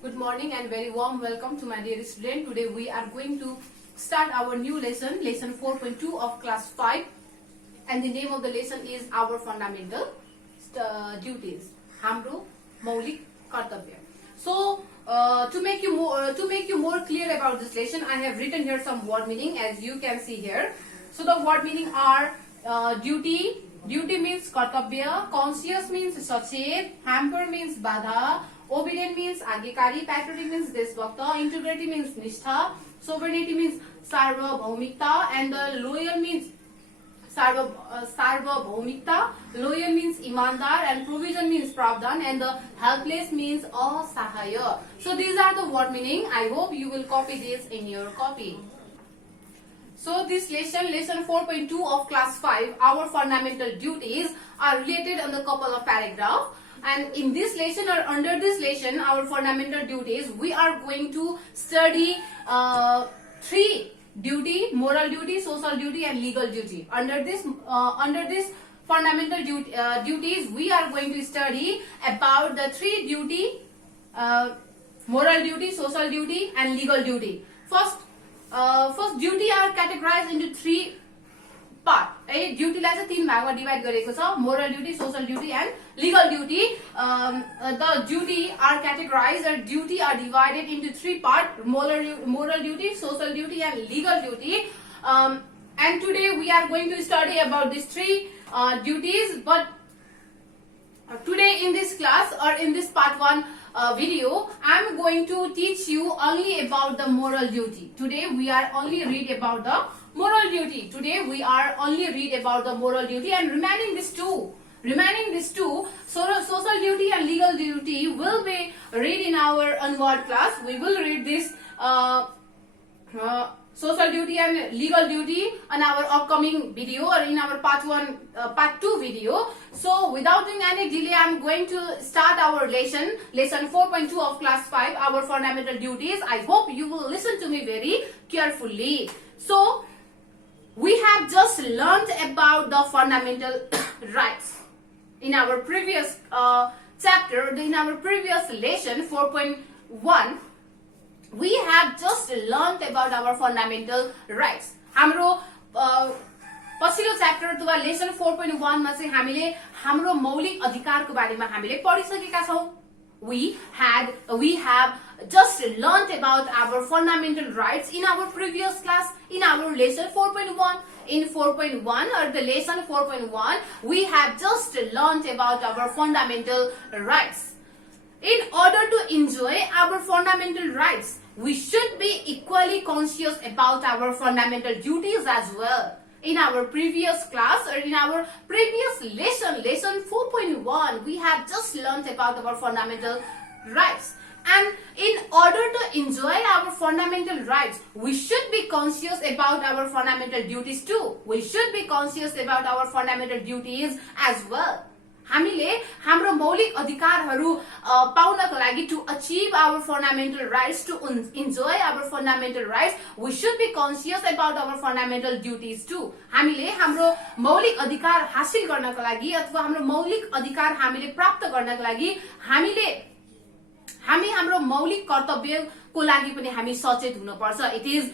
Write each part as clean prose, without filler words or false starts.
Good morning and very warm welcome to my dear student. Today we are going to start our new lesson, lesson 4.2 of class 5, and the name of the lesson is our fundamental duties. Hamro Maulik Kartavya. So to make you more clear about this lesson, I have written here some word meaning as you can see here. So the word meaning are duty. Duty means kartavya, conscious means sachet, hamper means badha, obedient means agyakari, patriotic means deshbhakta, integrity means nishtha, sovereignty means sarvabhaumikta, and the loyal means sarvabhaumikta, loyal means imandar, and provision means pravdan, and the helpless means asahaya. So these are the word meaning. I hope you will copy this in your copy. So this lesson 4.2 of class 5, our fundamental duties are related on the couple of paragraph. And in this lesson or under this lesson, our fundamental duties, we are going to study three duty: moral duty, social duty, and legal duty. Under this fundamental duties, we are going to study about the three duty: moral duty, social duty, and legal duty. First duty are categorized into three part. Duty लाई चाहिँ तीन भागमा divide गरेको छ: moral duty, social duty, and legal duty. The duty are categorized, or duty are divided into three part: moral duty, social duty, and legal duty. And today we are going to study about these three duties. But today in this class or in this part 1 video, I am going to teach you only about the moral duty. Today we are only read about the moral duty. And remaining these two, social duty and legal duty will be read in our onward class. We will read this social duty and legal duty on our upcoming video or in our part 2 video. So without doing any delay, I am going to start our lesson 4.2 of class 5, our fundamental duties. I hope you will listen to me very carefully. So we have just learned about the fundamental rights in our previous chapter, in our previous lesson 4.1. We have just learned about our fundamental rights. हाम्रो पछिल्लो chapter अथवा lesson 4.1 मा चाहिँ हामीले हाम्रो मौलिक अधिकारको बारेमा हामीले पढिसकेका छौं. We have just learned about our fundamental rights in our previous class, in our lesson 4.1. In 4.1 or the lesson 4.1, we have just learned about our fundamental rights. In order to enjoy our fundamental rights, we should be equally conscious about our fundamental duties as well. In our previous class or in our previous lesson 4.1, we have just learned about our fundamental rights. And in order to enjoy our fundamental rights, we should be conscious about our fundamental duties too. We should be conscious about our fundamental duties as well. हामीले हाम्रो मौलिक अधिकारहरू पाउनको लागि, to achieve our fundamental rights, to enjoy our fundamental rights, we should be conscious about our fundamental duties too. हामीले हाम्रो मौलिक अधिकार हासिल गर्नको लागि अथवा हाम्रो मौलिक अधिकार हामीले प्राप्त गर्नको लागि हामी हाम्रो मौलिक कर्तव्यको लागि पनि हामी सचेत हुनुपर्छ. It is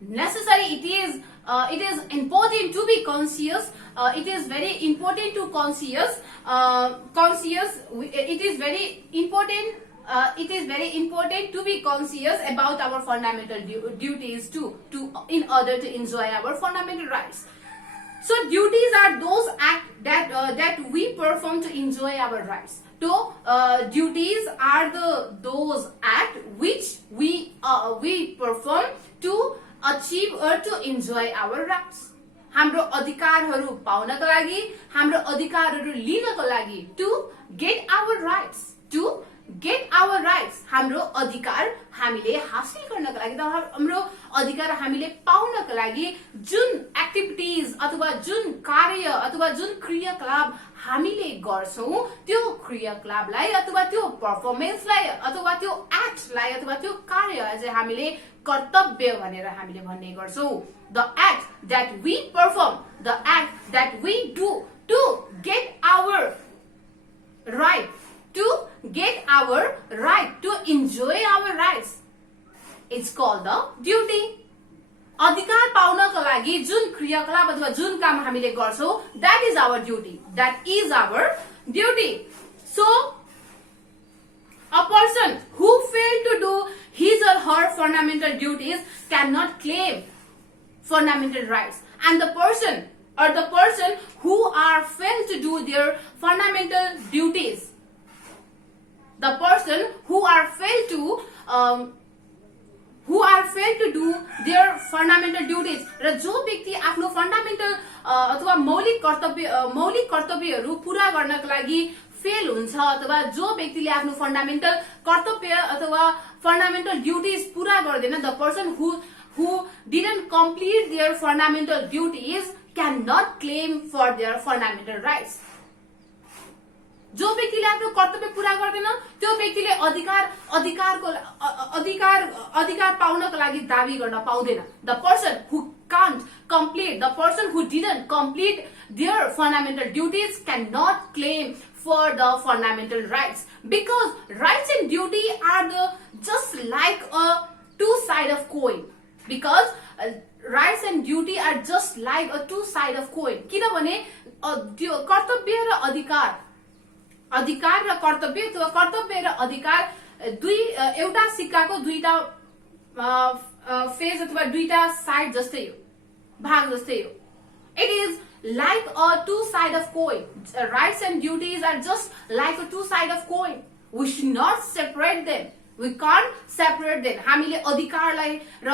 necessary, it is important to be conscious. It is very important to it is very important to be conscious about our fundamental duties too, in order to enjoy our fundamental rights. So duties are those acts that we perform to enjoy our rights. So duties are those acts which we perform to achieve or to enjoy our rights. हाम्रो अधिकारहरू पाउनको लागि, हाम्रो अधिकारहरू लिनको लागि, to get our rights, हाम्रो अधिकार हामीले हासिल गर्नको लागि, हाम्रो अधिकार हामीले पाउनको लागि जुन एक्टिभिटीज अथवा जुन कार्य अथवा जुन क्रियाकलाप हामीले गर्छौं, त्यो क्रियाकलापलाई अथवा त्यो परफर्मेन्सलाई अथवा त्यो एक्टलाई अथवा त्यो कार्यलाई चाहिँ हामीले कर्तव्य भनेर हामीले भन्ने गर्छौं. The act that we perform, the act that we do to get our right, to get our right, to enjoy our rights. It's called the duty. अधिकार पाउनको लागि जुन क्रियाकलाप अथवा जुन काम हामीले गर्छौं, that is our duty. That is our duty. So, a person who failed to do his or her fundamental duties cannot claim fundamental rights. And the person who are failed to do their fundamental duties, the person who are failed to do their fundamental duties, र जो व्यक्ति आफ्नो fundamental अथवा मौलिक कर्तव्यहरू पूरा गर्नको लागि fail हुन्छ, अथवा जो व्यक्तिले आफ्नो फन्डामेन्टल कर्तव्य अथवा फन्डामेन्टल ड्युटीज पूरा गर्दैन, the person who didn't complete their fundamental duties cannot claim for their fundamental rights. जो व्यक्तिले आफ्नो कर्तव्य पूरा गर्दैन, त्यो व्यक्तिले अधिकार पाउनको लागि दाबी गर्न पाउँदैन. The person who can't complete, the person who didn't complete their fundamental duties cannot claim for the fundamental rights, because rights and duty are just like a two-side of coin. Because rights and duty are just like a two-side of coin. किनभने कर्तव्य र अधिकार र कर्तव्य अथवा कर्तव्य र अधिकार दुई एउटा सिक्काको दुईटा फेज अथवा दुईटा साइड जस्तै हो, भाग जस्तै हो. It is like a two-side of coin. Rights and duties are just like a two-side of coin. We should not separate them. We can't separate them. हामीले अधिकारलाई र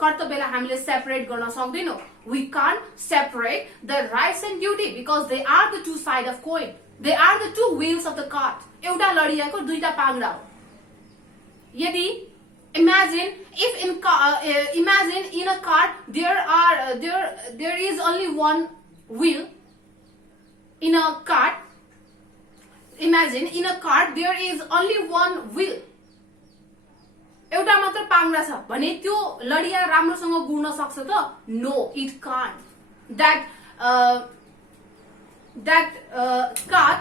कर्तव्यलाई हामीले सेपरेट गर्न सक्दैनौं. We can't separate the rights and duty because they are the two side of coin. They are the two wheels of the cart. एउटा लडियाको दुईटा पाङ्ग्रा हो. यदि imagine in a cart there is only one wheel. In a cart, imagine in a cart there is only one wheel. एउटा मात्र पाङ्ग्रा छ भने त्यो लडिया राम्रोसँग गुड्न सक्छ त? No, it can't. That cart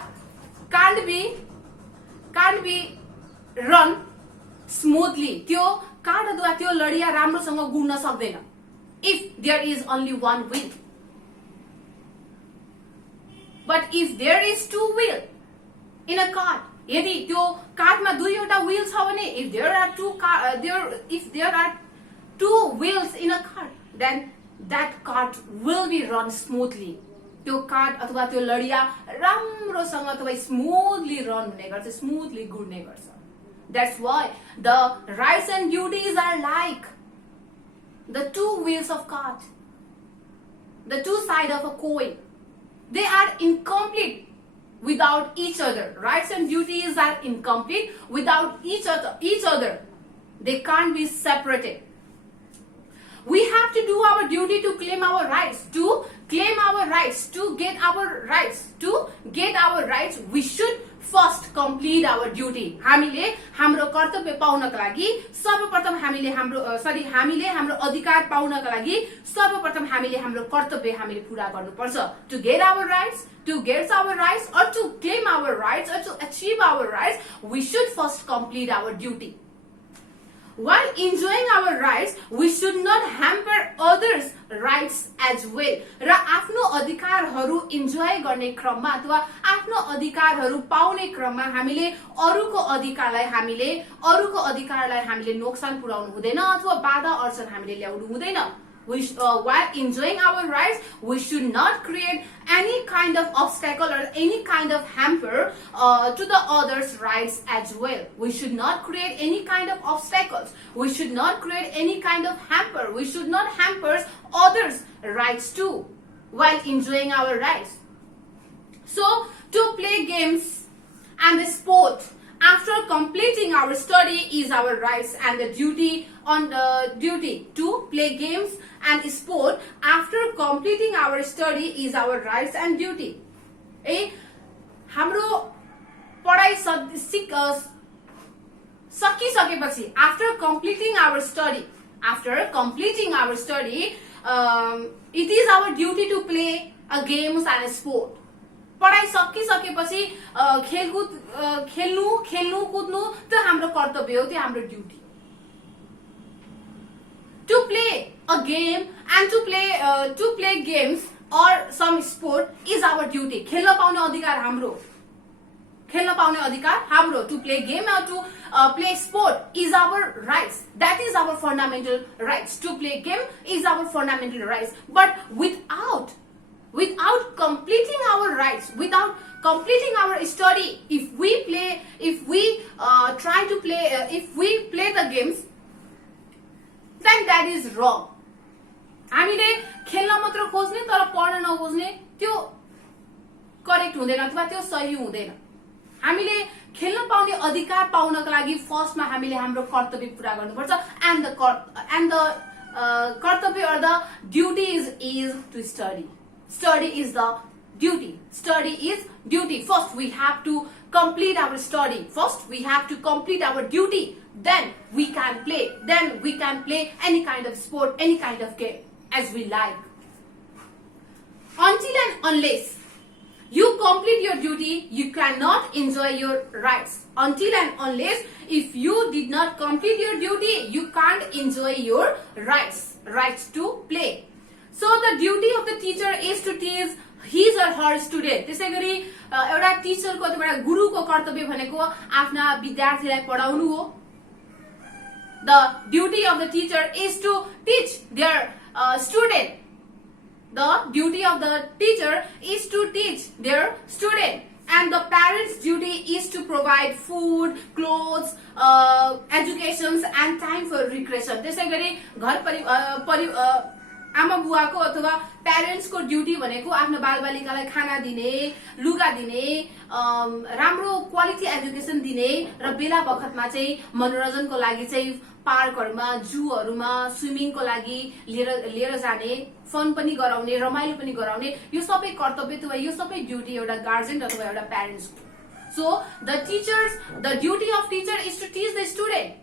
can't be run smoothly. त्यो कार्ट अथवा त्यो लडिया राम्रोसँग गुड्न सक्दैन if there is only one wheel. But if there is two wheel in a cart, यदि त्यो कार्टमा दुईवटा व्हील छ भने, if there are two wheels in a cart, then that cart will be run smoothly. त्यो cart अथवा त्यो लडिया राम्रोसँग अथवा स्मूथली रन हुने गर्छ, स्मूथली गुड्ने गर्छ. That's why the rights and duties are like the two wheels of cart, the two sides of a coin. They are incomplete without each other. Rights and duties are incomplete without each other. They can't be separated. We have to do our duty to claim our rights. To claim our rights, to get our rights, we should first complete our duty. हामीले हाम्रो कर्तव्य पाउनको लागि सर्वप्रथम हामीले हाम्रो अधिकार पाउनको लागि सर्वप्रथम हामीले हाम्रो कर्तव्य हामीले पूरा गर्नुपर्छ. To get our rights, or to claim our rights, or to achieve our rights, we should first complete our duty. While enjoying our rights, we should not hamper others' rights as well. र आफ्नो अधिकारहरू enjoy गर्ने क्रममा अथवा आफ्नो अधिकारहरू पाउने क्रममा हामीले अरूको अधिकारलाई हामीले नोक्सान पुर्याउनु हुँदैन अथवा बाधा अर्चन हामीले ल्याउनु हुँदैन. While enjoying our rights, we should not create any kind of obstacle or any kind of hamper to the others' rights as well. We should not create any kind of obstacles. We should not create any kind of hamper. We should not hamper others' rights too while enjoying our rights. So, to play games and the sport after completing our study is our rights, and the duty to play games and sport after completing our study is our rights and duty. हाम्रो पढाइ सकिसकेपछि after completing our study, it is our duty to play a games and a sport. पढाइ सकिसकेपछि खेलकुद खेल्नु कुद्नु त्यो हाम्रो कर्तव्य हो, त्यो हाम्रो duty. To play a game and to play games or some sport is our duty. खेल्न पाउने अधिकार हाम्रो. To play game or to play sport is our rights. That is our fundamental rights. To play game is our fundamental rights. But without completing our rights, without completing our study, if we play the games, then that is wrong. हामीले खेल्न मात्र खोज्ने तर पढ्न नखोज्ने त्यो correct हुँदैन अथवा त्यो सही हुँदैन. हामीले खेल्न पाउने अधिकार पाउनको लागि फर्स्टमा हामीले हाम्रो कर्तव्य पूरा गर्नुपर्छ. and the कर्तव्य or the duty is to study. Study is the duty. First we have to complete our study. First we have to complete our duty. Then we can play. Then we can play any kind of sport, any kind of game as we like. Until and unless you complete your duty, you cannot enjoy your rights. Until and unless if you did not complete your duty, you can't enjoy your rights to play. So the duty of the teacher is to teach his or her student. त्यसैगरी एउटा टिचरको अथवा एउटा गुरुको कर्तव्य भनेको आफ्ना विद्यार्थीलाई पढाउनु हो. The duty of the teacher is to teach their student. The duty of the teacher is to teach their student. And the parents' duty is to provide food, clothes, education and time for recreation. त्यसैगरी घर आमा बुवाको अथवा parents को duty भनेको आफ्नो बालबालिकालाई खाना दिने, लुगा दिने, राम्रो क्वालिटी एजुकेसन दिने र बेला बखतमा चाहिँ मनोरञ्जनको लागि चाहिँ पार्कहरुमा, जूहरुमा स्विमिङको लागि लिएर जाने, फन पनि गराउने, रमाइलो पनि गराउने, यो सबै कर्तव्य अथवा यो सबै ड्युटी एउटा गार्जियन अथवा एउटा parents. So the duty of teacher is to teach the student,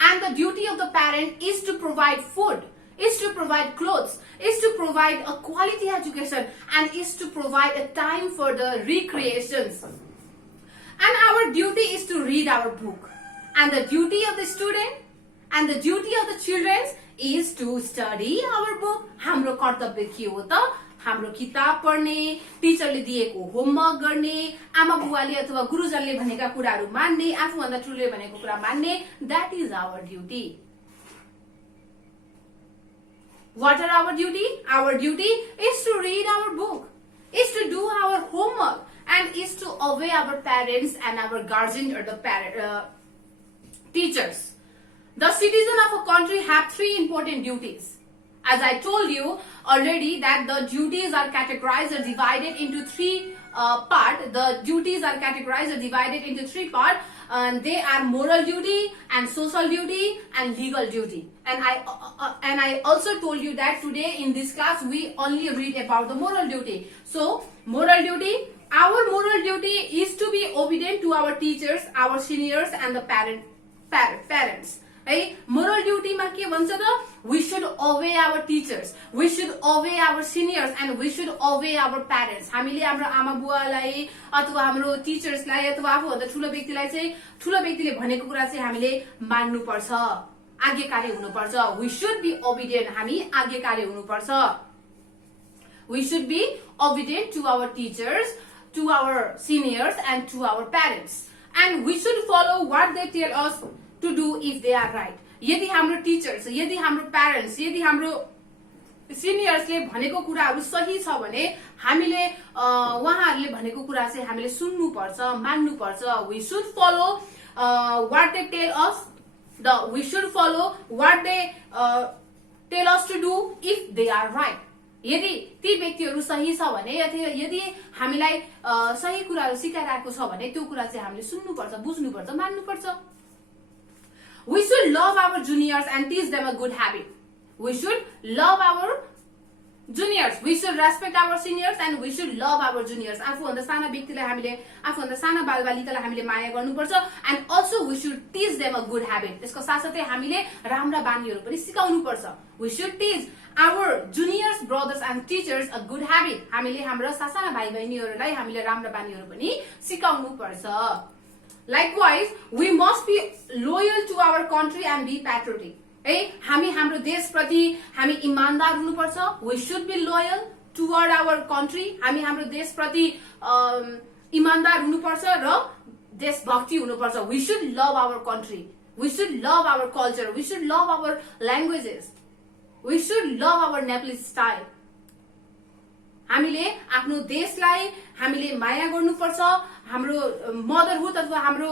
and the duty of the parent is to provide food, is to provide clothes, is to provide a quality education, and is to provide a time for the recreations. And our duty is to read our book. And the duty of the student and the duty of the children is to study our book. हाम्रो कर्तव्य के हो त? हाम्रो किताब पढ्ने, टिचरले दिएको homework गर्ने, आमा बुवाले अथवा गुरुजनले भनेका कुराहरू मान्ने, आफूभन्दा ठुलोले भनेको कुरा मान्ने. That is our duty. What are our duty? Our duty is to read our book, is to do our homework, and is to obey our parents and our guardian or the teachers. The citizen of a country have three important duties. As I told you already that the duties are categorized or divided into three parts. The duties are categorized or divided into three parts. And they are moral duty and social duty and legal duty. And I also told you that today in this class we only read about the moral duty. So moral duty, our moral duty is to be obedient to our teachers, our seniors, and the parents. Right? Moral duty ma ke bhancha ta? We should obey our teachers, we should obey our seniors, and we should obey our parents. हामीले हाम्रो आमा बुवालाई अथवा हाम्रो टिचर्सलाई अथवा आफूभन्दा ठुलो व्यक्तिलाई चाहिँ ठुलो व्यक्तिले भनेको कुरा चाहिँ हामीले मान्नु पर्छ, आज्ञाकारी हुनुपर्छ. We should be obedient. हामी आज्ञाकारी हुनुपर्छ. We should be obedient to our teachers, to our seniors, and to our parents. And we should follow what they tell us to do if they are right. यदि हाम्रो teachers, यदि हाम्रो parents, यदि हाम्रो सिनियर्सले भनेको कुराहरू सही छ भने हामीले उहाँहरूले भनेको कुरा चाहिँ हामीले सुन्नुपर्छ, मान्नुपर्छ. We should follow what they tell us. We should follow what they tell us to do if they are right. यदि ती व्यक्तिहरू सही छ भने यदि हामीलाई सही कुराहरू सिकाइरहेको छ भने त्यो कुरा चाहिँ हामीले सुन्नुपर्छ, बुझ्नुपर्छ, मान्नुपर्छ. We should love our juniors and teach them a good habit. We should love our juniors, we should respect our seniors and we should love our juniors. आफूभन्दा साना व्यक्तिलाई हामीले आफूभन्दा साना बालबालिकालाई हामीले माया गर्नुपर्छ and also we should teach them a good habit. त्यसको साथसाथै हामीले राम्रा बानीहरू पनि सिकाउनुपर्छ. We should teach our juniors, brothers and teachers a good habit. हामीले हाम्रो सासाना भाइ बहिनीहरूलाई हामीले राम्रा बानीहरू पनि सिकाउनुपर्छ. Likewise, we must be loyal to our country and be patriotic. है हामी हाम्रो देशप्रति हामी इमानदार हुनुपर्छ. We should be loyal toward our country. हामी हाम्रो देशप्रति इमानदार हुनुपर्छ र देशभक्ति हुनुपर्छ. We should love our country. We should love our culture. We should love our languages. We should love our Nepalese style. हामीले आफ्नो देशलाई हामीले माया गर्नुपर्छ. हाम्रो मदरहुड अथवा हाम्रो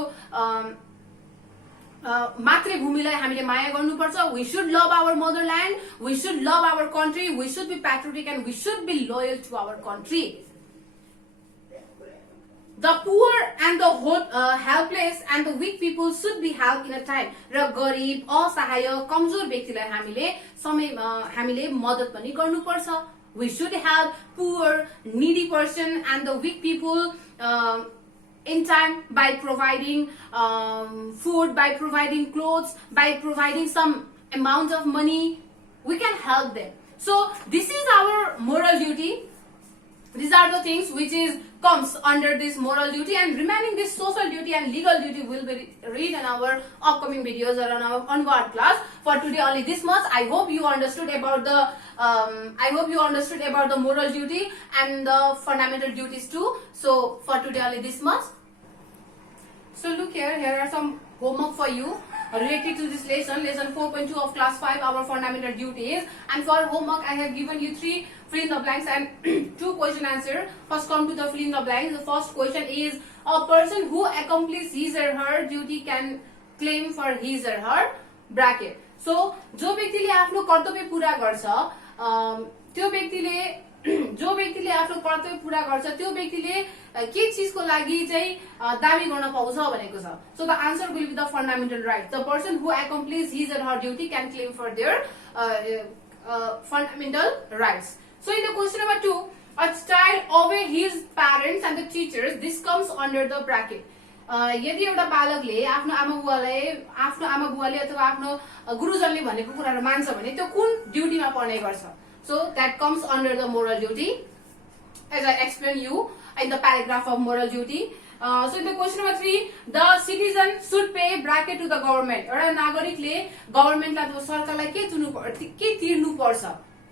मातृभूमिलाई हामीले माया गर्नुपर्छ. We should love our motherland. We should love our country. We should be patriotic and we should be loyal to our country. The poor and the helpless and the weak people should be helped in a time. र गरिब, असहाय, कमजोर व्यक्तिलाई हामीले मदत पनि गर्नुपर्छ. We should help poor, needy person and the weak people in time by providing food, by providing clothes, by providing some amount of money. We can help them. So this is our moral duty. These are the things which comes under this moral duty, and remaining this social duty and legal duty will be read in our upcoming videos or on our onward class. For today only this much. I hope you understood about the moral duty and the fundamental duties too. So for today only this much. So look here are some homework for you related to this lesson 4.2 of class 5, our fundamental duties. And for homework I have given you 3 fill in the blanks and 2 question answer. First come to the fill in the blanks. The first question is, a person who accomplishes his or her duty can claim for his or her bracket. So जो व्यक्तिले आफ्नो कर्तव्य पूरा गर्छ त्यो व्यक्तिले आफ्नो कर्तव्य पूरा गर्छ त्यो व्यक्तिले के चीजको लागि चाहिँ दाबी गर्न पाउँछ भनेको छ. So the answer will be the fundamental right. The person who accomplishes his or her duty can claim for their fundamental rights. So in the question number 2, a child obey his parents and the teachers. This comes under the bracket. यदि एउटा बालकले आफ्नो आमा बुवाले अथवा आफ्नो गुरुजनले भनेको कुराहरु मान्छ भने त्यो कुन ड्युटीमा पर्ने गर्छ? So that comes under the moral duty, as I explained you in the paragraph of moral duty. So in the question number 3, the citizen should pay bracket to the government. एउटा नागरिकले गभर्नमेन्टलाई अथवा सरकारलाई के तिर्नु पर्छ?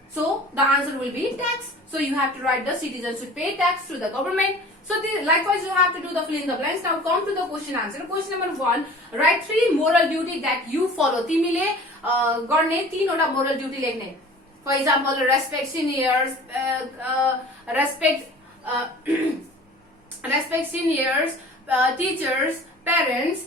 So the answer will be tax. So you have to write the citizen should pay tax to the government. So likewise you have to do the fill in the blanks. Now come to the question answer. Question number 1, write 3 moral duty that you follow. तिमीले गर्ने 3 वटा moral duty लेख्ने. For example, respect seniors, respect seniors, teachers, parents.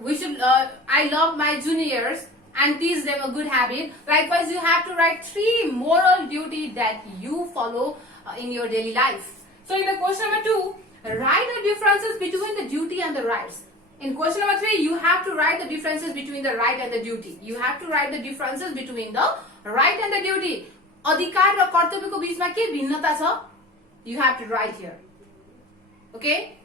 We should. I love my juniors and teach them a good habit. Likewise, you have to write 3 moral duty that you follow in your daily life. So, in the question number 2, write the differences between the duty and the rights. In question number 3, you have to write the differences between the right and the duty. You have to write the differences between the right and the duty. अधिकार र कर्तव्यको बीचमा के भिन्नता छ? You have to write here. Okay?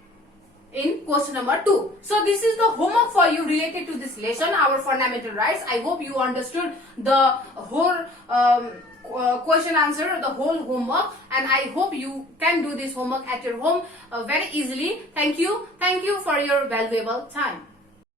In question number 2. So this is the homework for you related to this lesson, our fundamental rights. I hope you understood the whole question answer, the whole homework, and I hope you can do this homework at your home very easily. Thank you for your valuable time.